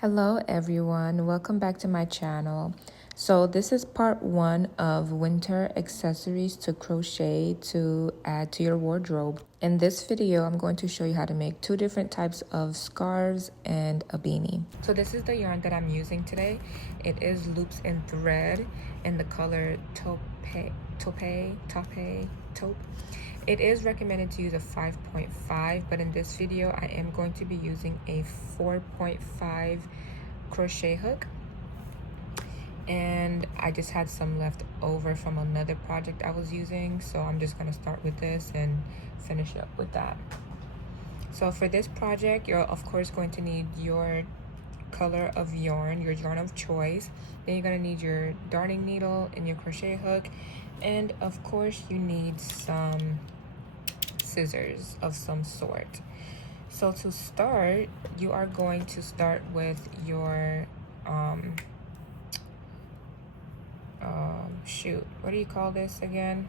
Hello everyone, welcome back to my channel. So this is part 1 of winter accessories to crochet to add to your wardrobe. In this video, I'm going to show you how to make 2 different types of scarves and a beanie. So this is the yarn that I'm using today. It is loops and thread in the color taupe. It is recommended to use a 5.5, but in this video I am going to be using a 4.5 crochet hook, and I just had some left over from another project I was using, so I'm just going to start with this and finish up with that. So for this project, you're of course going to need your color of yarn, your yarn of choice. Then you're going to need your darning needle and your crochet hook, and of course you need some scissors of some sort. So to start, you are going to start with your shoot, what do you call this again?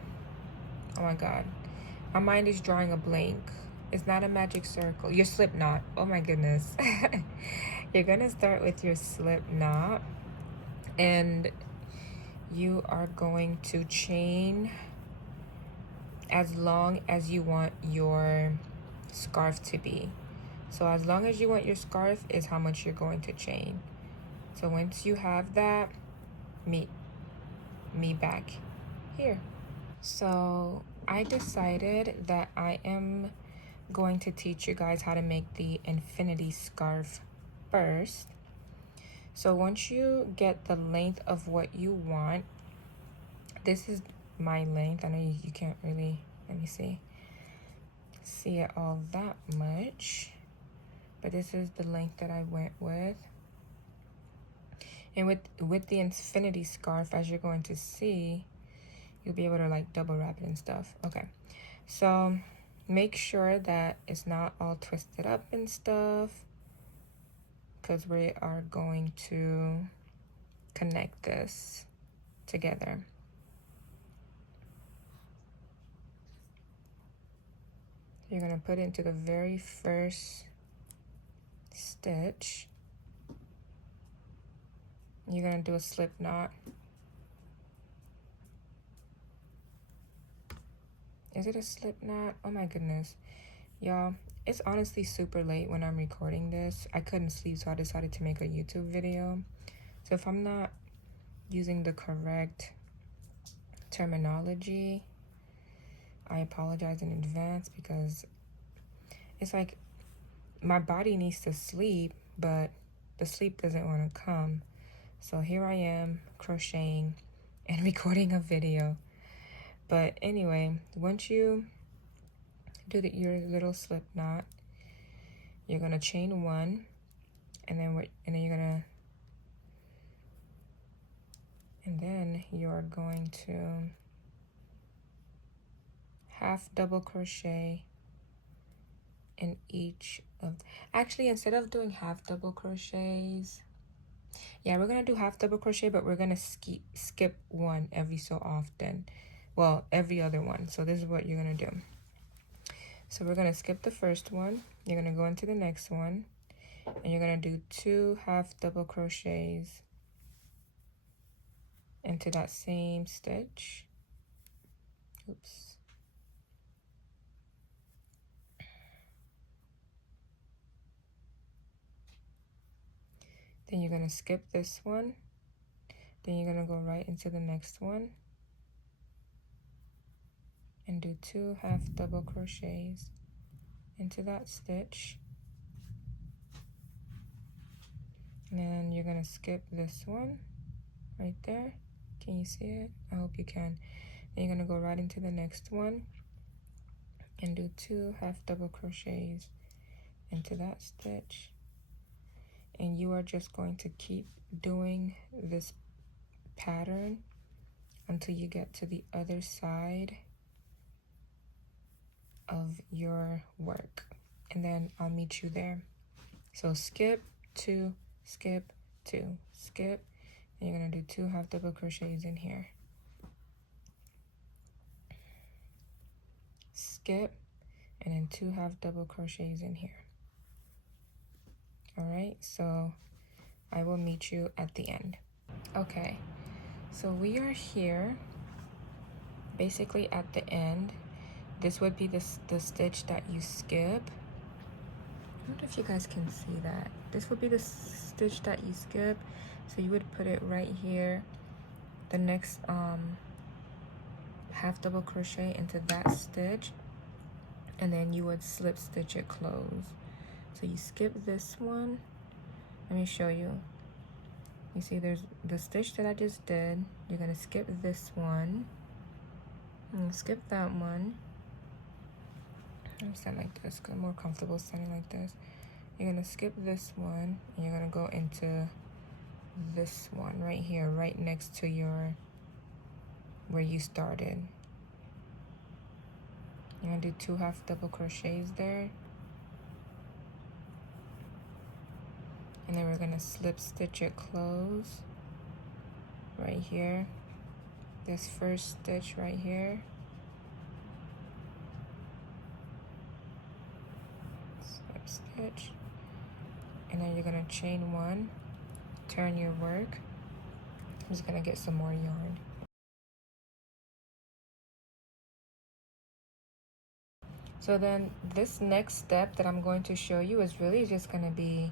Oh my god, my mind is drawing a blank. It's not a magic circle. Your slip knot. Oh my goodness. You're gonna start with your slip knot, and you are going to chain as long as you want your scarf to be. So as long as you want your scarf is how much you're going to chain. So once you have that, meet me back here. So I decided that I am going to teach you guys how to make the infinity scarf first. So once you get the length of what you want, this is my length. I know you can't really, let me see it all that much, but this is the length that I went with. And with the infinity scarf, as you're going to see, you'll be able to like double wrap it and stuff. Okay, so make sure that it's not all twisted up and stuff, because we are going to connect this together. You're going to put it into the very first stitch. You're going to do a slip knot. Is it a slip knot? Oh my goodness. Y'all, it's honestly super late when I'm recording this. I couldn't sleep, so I decided to make a YouTube video. So if I'm not using the correct terminology, I apologize in advance, because it's like my body needs to sleep, but the sleep doesn't want to come. So here I am crocheting and recording a video. But anyway, once you do your little slip knot, you're gonna chain 1, and then you're going to half double crochet in each of, actually instead of doing half double crochets, yeah, we're gonna do half double crochet, but we're gonna skip one every so often. Well, every other one. So this is what you're gonna do. So we're gonna skip the first one, you're gonna go into the next one, and you're gonna do 2 half double crochets into that same stitch. Oops. Then you're gonna skip this one, then you're gonna go right into the next one and do 2 half double crochets into that stitch. And then you're gonna skip this one right there. Can you see it? I hope you can. Then you're gonna go right into the next one and do 2 half double crochets into that stitch. And you are just going to keep doing this pattern until you get to the other side of your work, and then I'll meet you there. So skip 2, skip 2, skip, and you're gonna do 2 half double crochets in here, skip, and then 2 half double crochets in here. All right, so I will meet you at the end. Okay, so we are here basically at the end. This would be the stitch that you skip. I wonder if you guys can see that. This would be the stitch that you skip. So you would put it right here. The next half double crochet into that stitch, and then you would slip stitch it closed. So you skip this one. Let me show you. You see there's the stitch that I just did. You're gonna skip this one and skip that one. I'm stand like this because I'm more comfortable standing like this. You're gonna skip this one and you're gonna go into this one right here, right next to your where you started. You're gonna do 2 half double crochets there, and then we're gonna slip stitch it close right here, this first stitch right here, slip stitch, and then you're gonna chain 1, turn your work. I'm just gonna get some more yarn. So then this next step that I'm going to show you is really just gonna be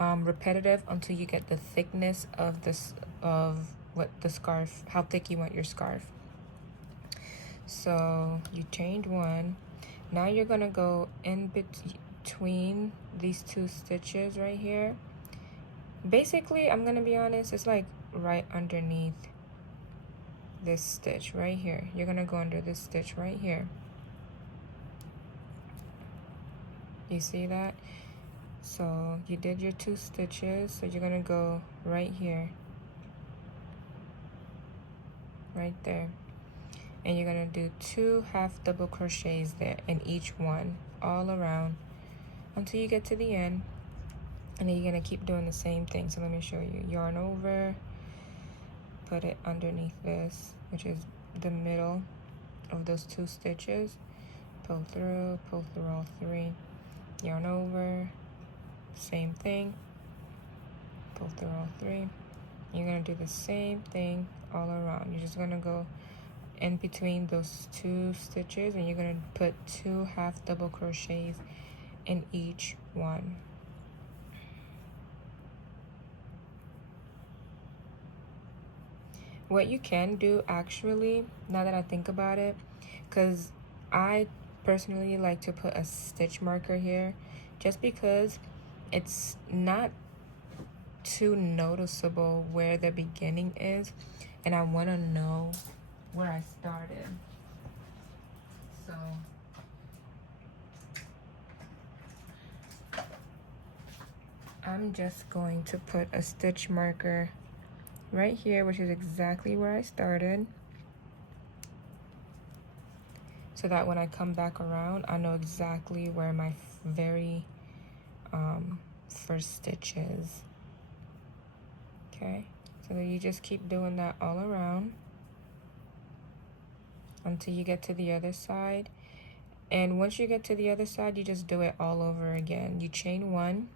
repetitive until you get the thickness of this, of what the scarf, how thick you want your scarf. So you chained 1. Now you're gonna go in between these 2 stitches right here. Basically, I'm gonna be honest, it's like right underneath this stitch right here. You're gonna go under this stitch right here. You see that? So you did your 2 stitches, so you're gonna go right here, right there, and you're gonna do 2 half double crochets there in each one, all around until you get to the end. And then you're gonna keep doing the same thing. So let me show you. Yarn over, put it underneath this, which is the middle of those 2 stitches, pull through all 3, yarn over, same thing, pull through all 3. You're gonna do the same thing all around. You're just gonna go in between those 2 stitches, and you're gonna put 2 half double crochets in each one. What you can do, actually, now that I think about it, because I personally like to put a stitch marker here, just because it's not too noticeable where the beginning is, and I want to know where I started. So I'm just going to put a stitch marker right here, which is exactly where I started, so that when I come back around, I know exactly where my very first stitch is. Okay, so then you just keep doing that all around until you get to the other side. And once you get to the other side, you just do it all over again. You chain 1,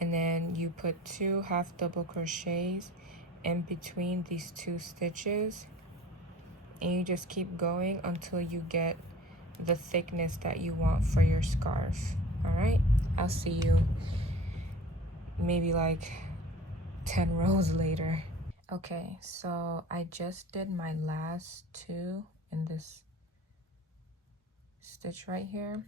and then you put 2 half double crochets in between these 2 stitches, and you just keep going until you get the thickness that you want for your scarf. All right, I'll see you maybe like 10 rows later. Okay, so I just did my last 2 in this stitch right here.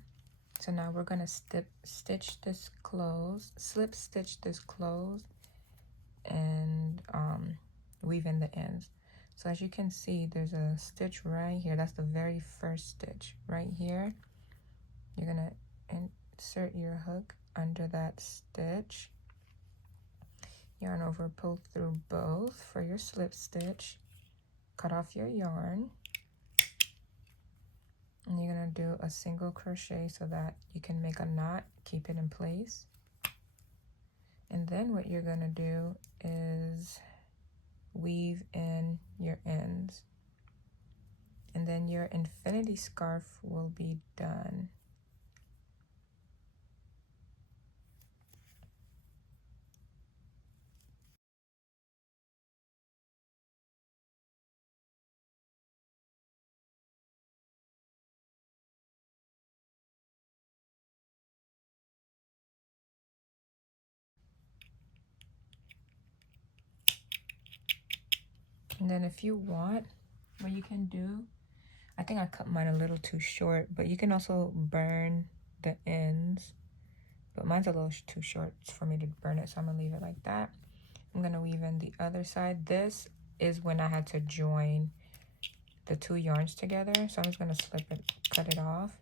So now we're gonna stitch this closed, slip stitch this closed, and weave in the ends. So as you can see, there's a stitch right here. That's the very first stitch right here. You're gonna insert your hook under that stitch, yarn over, pull through both for your slip stitch, cut off your yarn, and you're gonna do a single crochet so that you can make a knot, keep it in place. And then what you're gonna do is weave in your ends, and then your infinity scarf will be done. And then if you want, what you can do, I think I cut mine a little too short, but you can also burn the ends. But mine's a little too short for me to burn it, so I'm gonna leave it like that. I'm gonna weave in the other side. This is when I had to join the two yarns together, so I'm just gonna slip it, cut it off.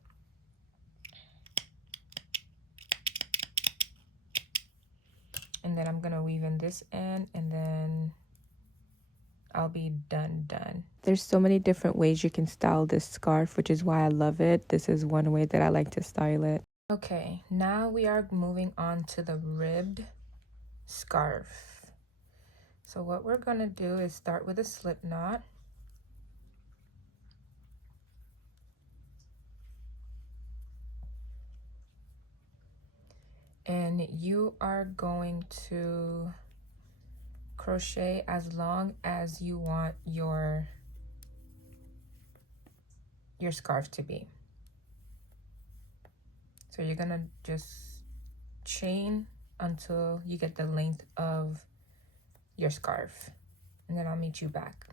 And then I'm gonna weave in this end, and then I'll be done. There's so many different ways you can style this scarf, which is why I love it. This is one way that I like to style it. Okay, now we are moving on to the ribbed scarf. So what we're gonna do is start with a slip knot. And you are going to crochet as long as you want your scarf to be. So you're gonna just chain until you get the length of your scarf, and then I'll meet you back.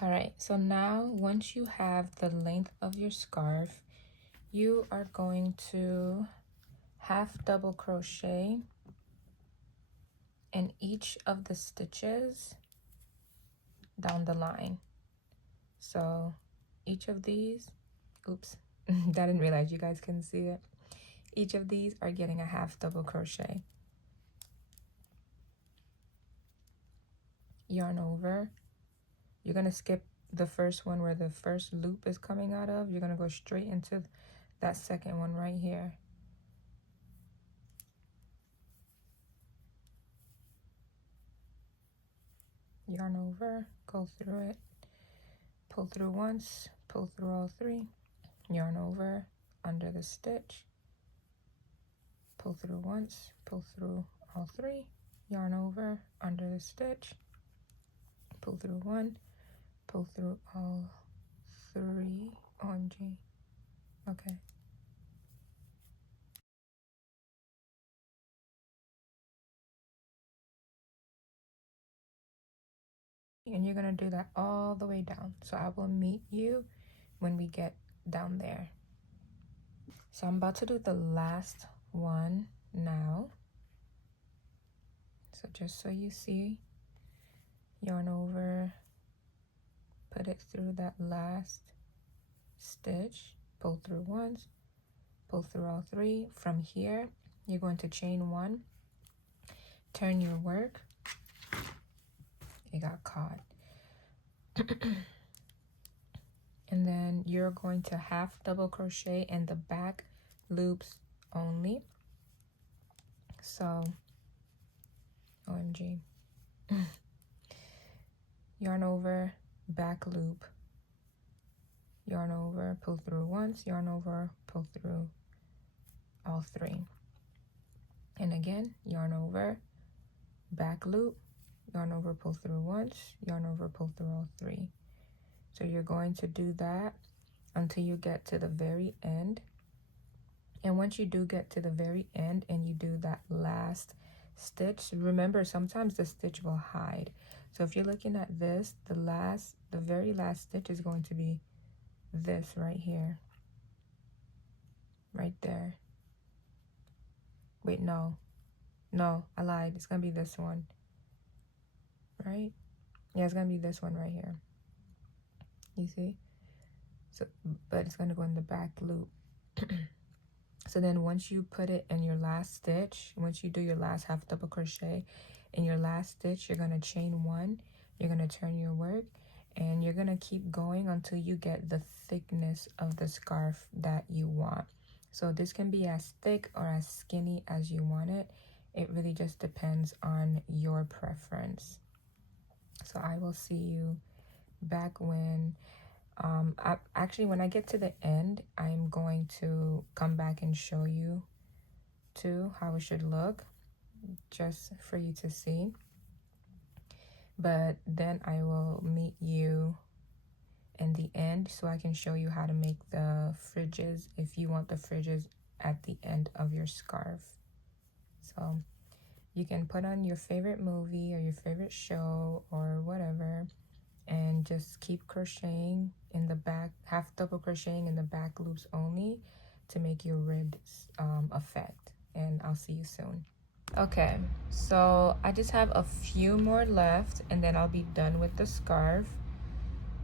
All right, so now once you have the length of your scarf, you are going to half double crochet in each of the stitches down the line. So each of these, oops, I didn't realize you guys couldn't see it. Each of these are getting a half double crochet. Yarn over. You're gonna skip the first one where the first loop is coming out of. You're gonna go straight into that second one right here. Yarn over, go through it, pull through once, pull through all three, yarn over, under the stitch, pull through once, pull through all three, yarn over, under the stitch, pull through one, pull through all three. OMG. Okay. And you're gonna do that all the way down. So I will meet you when we get down there. So I'm about to do the last one now. So just so you see, yarn over, put it through that last stitch, pull through once, pull through all three. From here, you're going to chain one, turn your work. It got caught. And then you're going to half double crochet in the back loops only. So, OMG. Yarn over, back loop, yarn over, pull through once, yarn over, pull through all three. And again, yarn over, back loop, yarn over, pull through once, yarn over, pull through all three. So you're going to do that until you get to the very end. And once you do get to the very end and you do that last stitch, remember sometimes the stitch will hide. So if you're looking at this, the very last stitch is going to be this right here, right there. Wait, no, I lied. It's gonna be this one, right? Yeah, it's gonna be this one right here. You see? So, but it's gonna go in the back loop. So then once you put it in your last stitch, once you do your last half double crochet in your last stitch, you're gonna chain one, you're gonna turn your work, and you're gonna keep going until you get the thickness of the scarf that you want. So this can be as thick or as skinny as you want it. It really just depends on your preference. So I will see you back when actually when I get to the end, I'm going to come back and show you too how it should look, just for you to see. But then I will meet you in the end so I can show you how to make the fridges if you want the fridges at the end of your scarf. So You can put on your favorite movie or your favorite show or whatever, and just keep crocheting in the back, half double crocheting in the back loops only to make your ribs effect. And I'll see you soon. Okay, so I just have a few more left and then I'll be done with the scarf.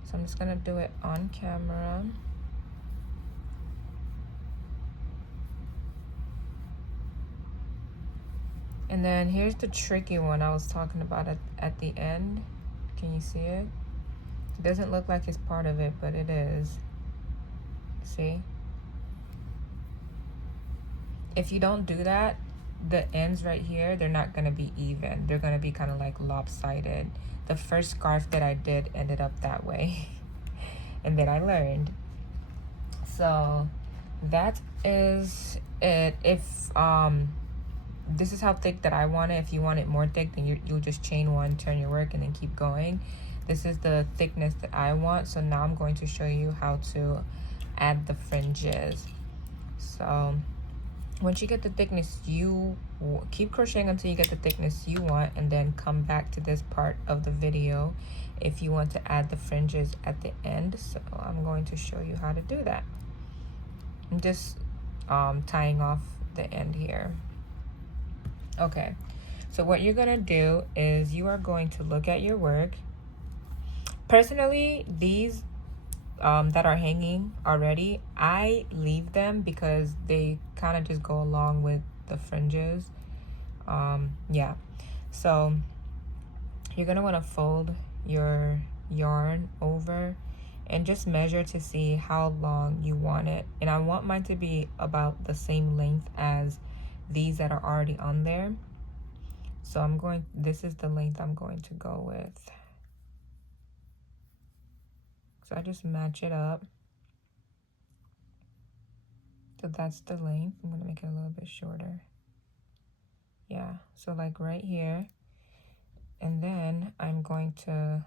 So I'm just gonna do it on camera. And then here's the tricky one I was talking about at the end. Can you see it? It doesn't look like it's part of it, but it is. See? If you don't do that, the ends right here, they're not gonna be even. They're gonna be kind of like lopsided. The first scarf that I did ended up that way. And then I learned. So that is it. If this is how thick that I want it. If you want it more thick, then you'll just chain one, turn your work, and then keep going. This is the thickness that I want. So now I'm going to show you how to add the fringes. So once you get the thickness you keep crocheting until you get the thickness you want, and then come back to this part of the video if you want to add the fringes at the end. So I'm going to show you how to do that. I'm just tying off the end here. Okay, so what you're gonna do is you are going to look at your work. Personally, these that are hanging already, I leave them because they kind of just go along with the fringes. Yeah, so you're gonna want to fold your yarn over and just measure to see how long you want it. And I want mine to be about the same length as these that are already on there. So this is the length I'm going to go with. So I just match it up. So that's the length. I'm gonna make it a little bit shorter. Yeah, so like right here. And then I'm going to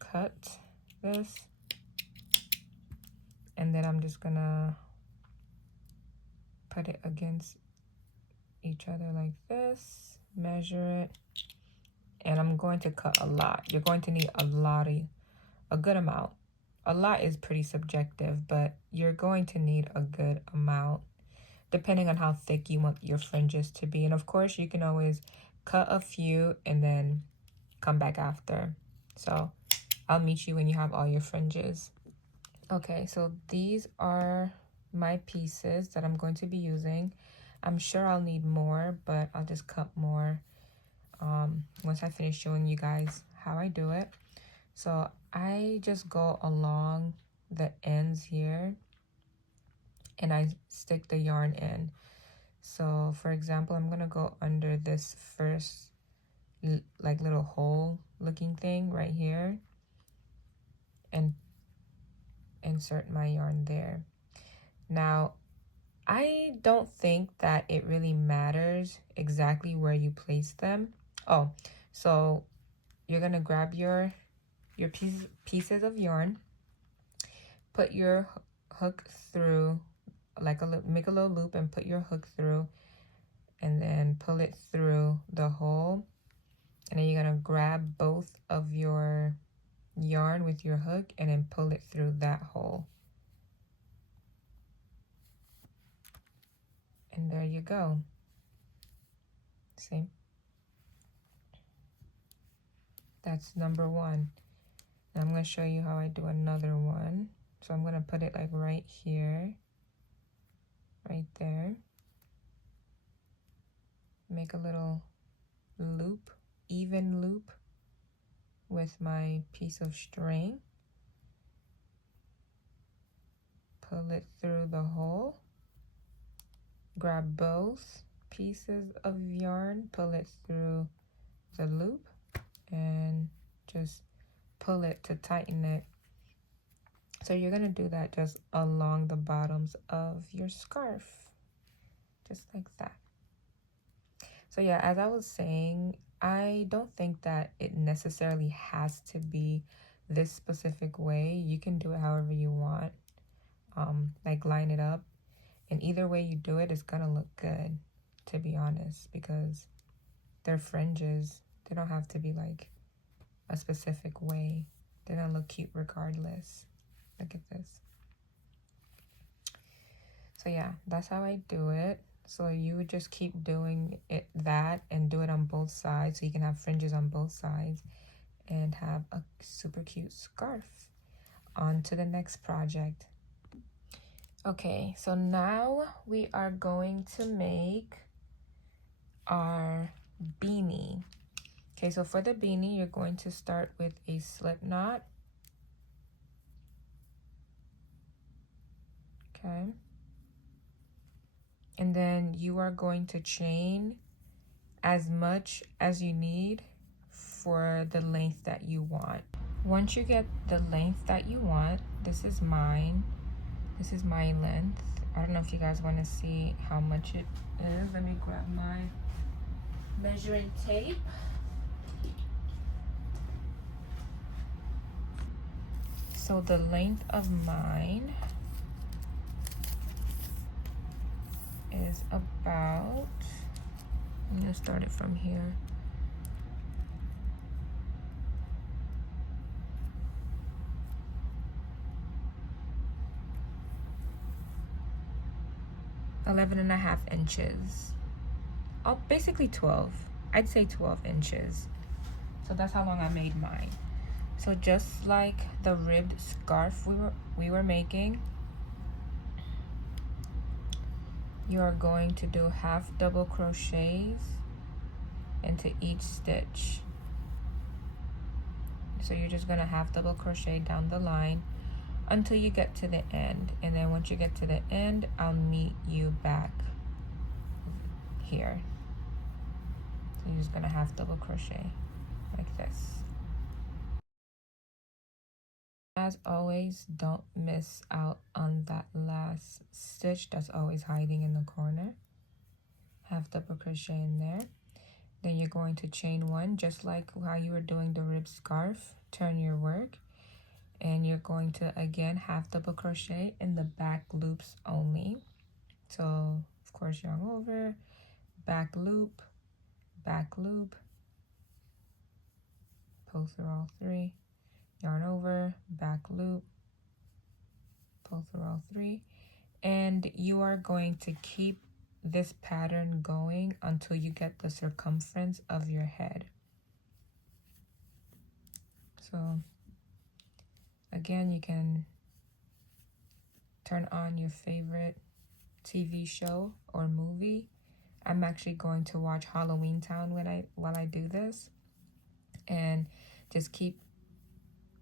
cut this. And then I'm just gonna put it against each other like this, measure it, and I'm going to cut a lot. You're going to need a good amount. A lot is pretty subjective, but you're going to need a good amount depending on how thick you want your fringes to be. And of course, you can always cut a few and then come back after. So I'll meet you when you have all your fringes. Okay, so these are my pieces that I'm going to be using. I'm sure I'll need more, but I'll just cut more once I finish showing you guys how I do it. So I just go along the ends here and I stick the yarn in. So for example, I'm gonna go under this first like little hole looking thing right here and insert my yarn there. Now, I don't think that it really matters exactly where you place them. Oh, so you're gonna grab your pieces of yarn, put your hook through, make a little loop and put your hook through, and then pull it through the hole. And then you're gonna grab both of your yarn with your hook and then pull it through that hole. And there you go. See? That's number one. Now I'm going to show you how I do another one. So I'm going to put it like right here, right there. Make a little loop, even loop with my piece of string. Pull it through the hole. Grab both pieces of yarn, pull it through the loop, and just pull it to tighten it. So you're going to do that just along the bottoms of your scarf, just like that. So yeah, as I was saying, I don't think that it necessarily has to be this specific way. You can do it however you want, like line it up. And either way you do it, it's going to look good, to be honest, because They're fringes. They don't have to be like a specific way. They're gonna look cute regardless. Look at this. So yeah, that's how I do it. So you would just keep doing it and do it on both sides so you can have fringes on both sides and have a super cute scarf. On to the next project. Okay, so now we are going to make our beanie. Okay, so for the beanie, you're going to start with a slip knot. Okay. And then you are going to chain as much as you need for the length that you want. Once you get the length that you want, this is mine. This is my length. I don't know if you guys want to see how much it is. Let me grab my measuring tape. So the length of mine is about, I'm gonna start it from here. $11.5 inches. Oh, basically 12. I'd say 12 inches. So that's how long I made mine. So just like the ribbed scarf we were making, you are going to do half double crochets into each stitch. So you're just gonna half double crochet down the line until you get to the end. And then once you get to the end, I'll meet you back here. So you're just gonna half double crochet like this. As always, don't miss out on that last stitch that's always hiding in the corner. Half double crochet in there. Then you're going to chain one, just like how you were doing the rib scarf. Turn your work, and you're going to again half double crochet in the back loops only. So of course, yarn over, back loop, pull through all three, yarn over, back loop, pull through all three, and you are going to keep this pattern going until you get the circumference of your head. So again, you can turn on your favorite TV show or movie. I'm actually going to watch Halloween Town while I do this, and just keep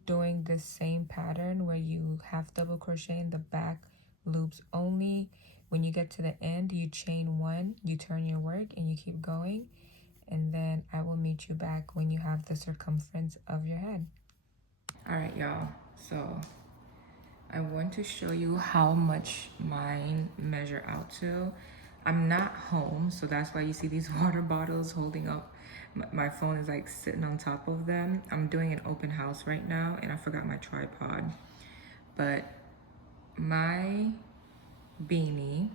doing the same pattern where you half double crochet in the back loops only. When you get to the end, you chain one, you turn your work, and you keep going, and then I will meet you back when you have the circumference of your head. All right, y'all, so I want to show you how much mine measure out to. I'm not home, so that's why you see these water bottles holding up. My phone is like sitting on top of them. I'm doing an open house right now, and I forgot my tripod. But my beanie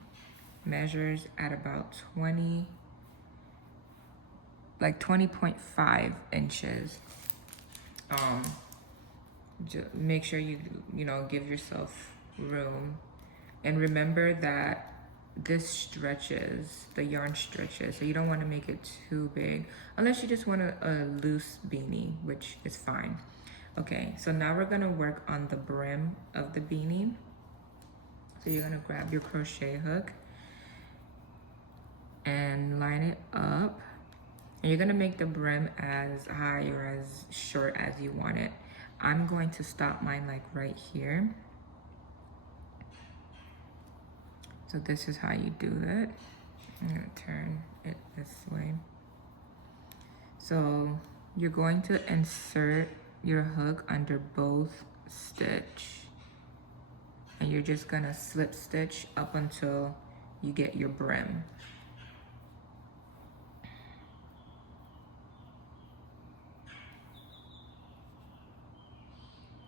measures at about 20.5 inches. Make sure you give yourself room, and remember that this stretches, the yarn stretches, so you don't want to make it too big unless you just want a loose beanie, which is fine. Okay, so now we're gonna work on the brim of the beanie. So you're gonna grab your crochet hook and line it up, and you're gonna make the brim as high or as short as you want it. I'm going to stop mine like right here. So this is how you do that. I'm gonna turn it this way. So you're going to insert your hook under both stitch, and you're just gonna slip stitch up until you get your brim.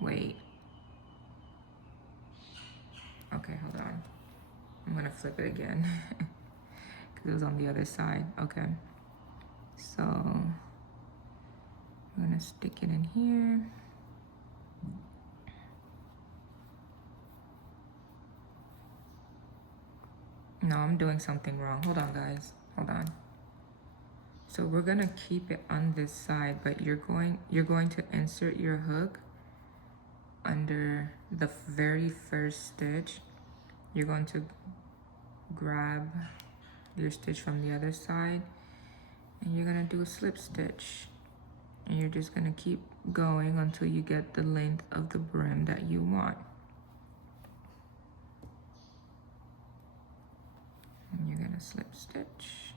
Wait. Okay, hold on. I'm gonna flip it again because it was on the other side. Okay. So I'm gonna stick it in here. No, I'm doing something wrong. Hold on, guys. Hold on. So we're gonna keep it on this side, but you're going to insert your hook under the very first stitch. You're going to grab your stitch from the other side, and you're gonna do a slip stitch. And you're just gonna keep going until you get the length of the brim that you want. And you're gonna slip stitch.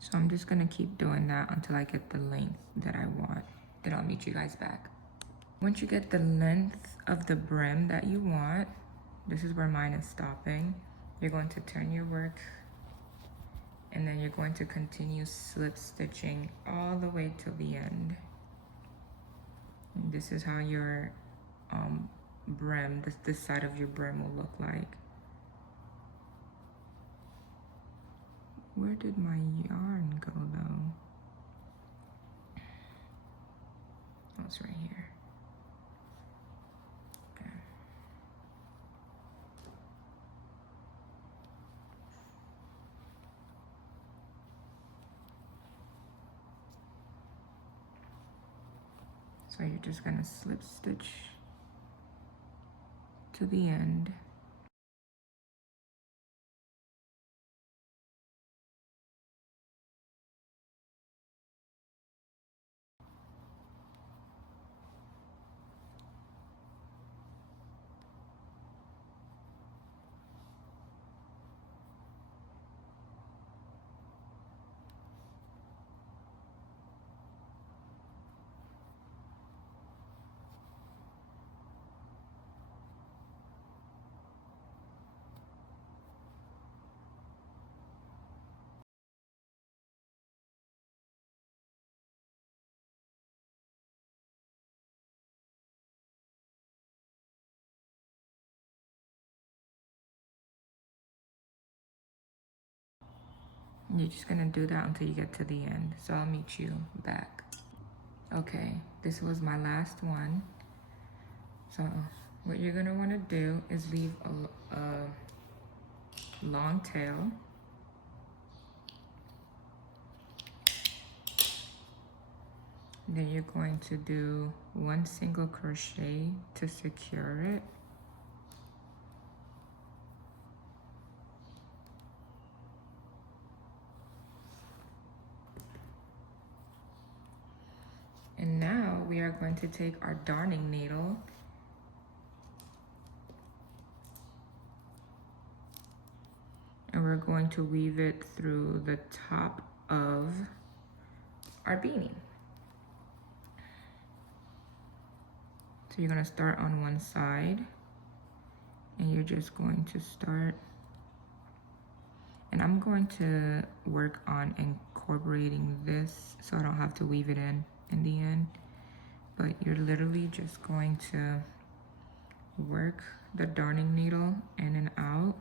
So I'm just gonna keep doing that until I get the length that I want. Then I'll meet you guys back. Once you get the length of the brim that you want, this is where mine is stopping. You're going to turn your work, and then you're going to continue slip stitching all the way till the end. And this is how your brim, this side of your brim will look like. Where did my yarn go though? Oh, it's right here. Okay. So you're just gonna slip stitch to the end. You're just gonna do that until you get to the end. So I'll meet you back. Okay, this was my last one. So what you're gonna wanna do is leave a long tail. Then you're going to do one single crochet to secure it. And now we are going to take our darning needle and we're going to weave it through the top of our beanie. So you're gonna start on one side and you're just going to start. And I'm going to work on incorporating this so I don't have to weave it in the end. But you're literally just going to work the darning needle in and out.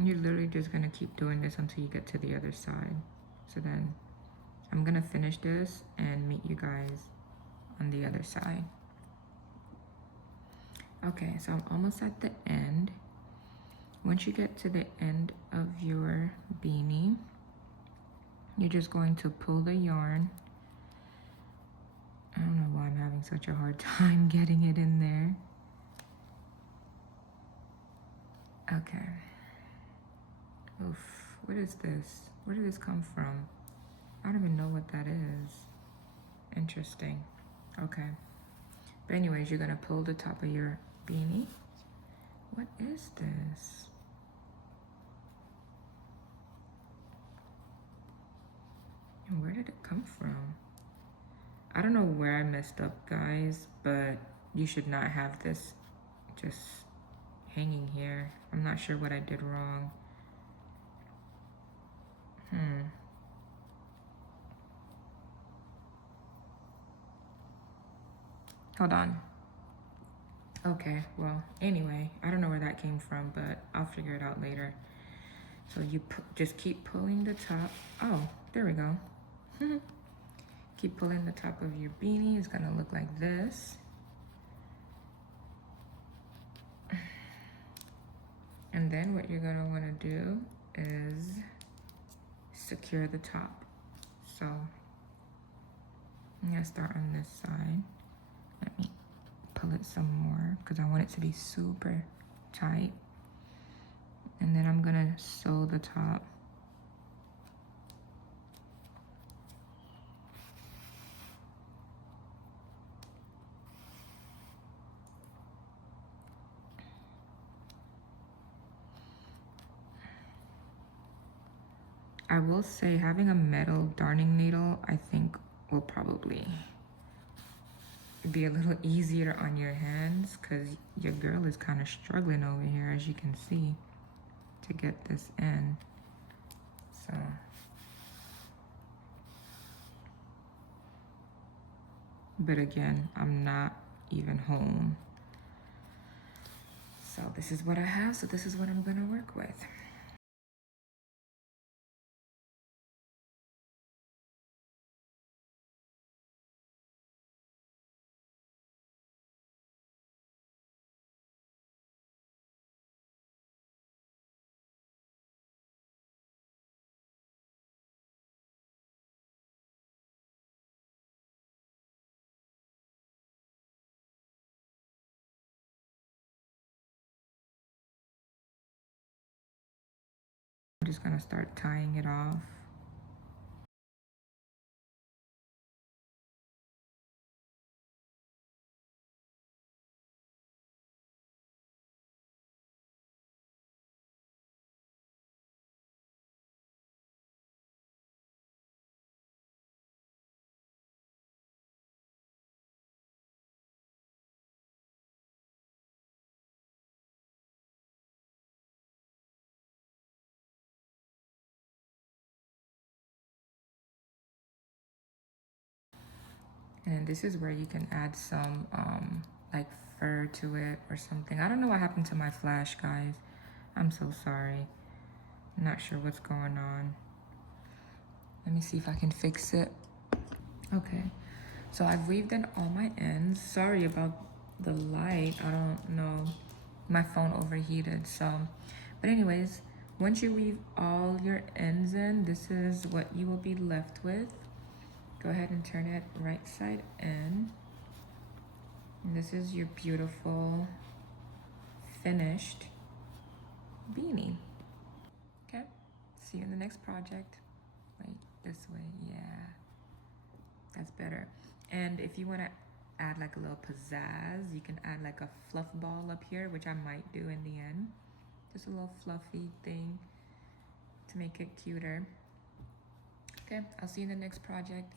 You're literally just gonna keep doing this until you get to the other side. So then I'm gonna finish this and meet you guys on the other side. Okay, so I'm almost at the end. Once you get to the end of your beanie, you're just going to pull the yarn. I don't know why I'm having such a hard time getting it in there. Okay. Oof, what is this? Where did this come from? I don't even know what that is. Interesting. Okay. But anyways, you're gonna pull the top of your beanie. What is this? And where did it come from? I don't know where I messed up, guys, but you should not have this just hanging here. I'm not sure what I did wrong. Hold on. Okay, well, anyway, I don't know where that came from, but I'll figure it out later. So you just keep pulling the top. Oh, there we go. Keep pulling the top of your beanie. It's gonna look like this. And then what you're gonna wanna do is secure the top. So I'm gonna start on this side. Let me pull it some more because I want it to be super tight. And then I'm gonna sew the top. I will say having a metal darning needle, I think will probably be a little easier on your hands because your girl is kind of struggling over here, as you can see, to get this in. So but again, I'm not even home, so this is what I have, so this is what I'm gonna work with. I'm just gonna start tying it off. And this is where you can add some like fur to it or something. I don't know what happened to my flash, guys. I'm so sorry. I'm not sure what's going on. Let me see if I can fix it. Okay, so I've weaved in all my ends. Sorry about the light. I don't know. My phone overheated, so. But anyways, once you weave all your ends in, this is what you will be left with. Go ahead and turn it right side in. And this is your beautiful finished beanie. Okay, see you in the next project. Wait, this way, yeah, that's better. And if you want to add like a little pizzazz, you can add like a fluff ball up here, which I might do in the end. Just a little fluffy thing to make it cuter. Okay, I'll see you in the next project.